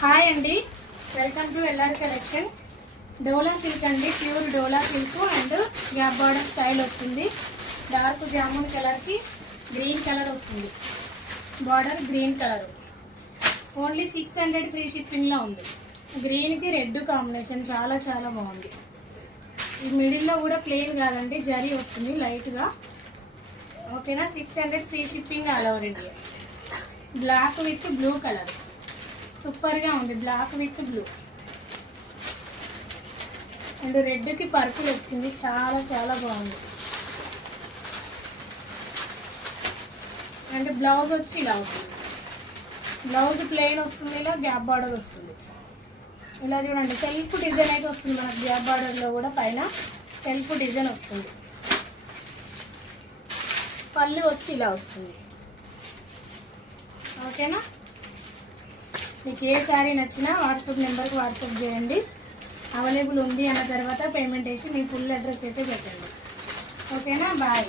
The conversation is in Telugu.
హాయ్ అండి, welcome to LR collection. Dola silk అండి, pure Dola silk and gap border style వస్తుంది. డార్క్ జామున్ కలర్కి గ్రీన్ కలర్ వస్తుంది. Border green colour, only 600 free షిప్పింగ్లో ఉంది. గ్రీన్కి రెడ్ కాంబినేషన్ చాలా చాలా బాగుంది. ఈ మిడిల్లో కూడా ప్లెయిన్ కాదండి, జరీ వస్తుంది లైట్గా. ఓకేనా, 600 free shipping all over India. Black with blue colour సూపర్గా ఉంది. బ్లాక్ విత్ బ్లూ అండ్ రెడ్కి పర్పుల్ వచ్చింది, చాలా చాలా బాగుంది. అండ్ బ్లౌజ్ వచ్చి ఇలా వస్తుంది. బ్లౌజ్ ప్లెయిన్ వస్తుంది, ఇలా గ్యాప్ బార్డర్ వస్తుంది. ఇలా చూడండి, సెల్ఫ్ డిజైన్ అయితే వస్తుంది మనకు. గ్యాప్ బార్డర్లో కూడా పైన సెల్ఫ్ డిజైన్ వస్తుంది. పళ్ళు వచ్చి ఇలా వస్తుంది. ఓకేనా, మీకు ఏ శారీ నచ్చినా వాట్సాప్ నెంబర్కి వాట్సాప్ చేయండి. అవైలబుల్ ఉంది అన్న తర్వాత పేమెంట్ వేసి మీ ఫుల్ అడ్రస్ అయితే పెట్టండి. ఓకేనా, బాయ్.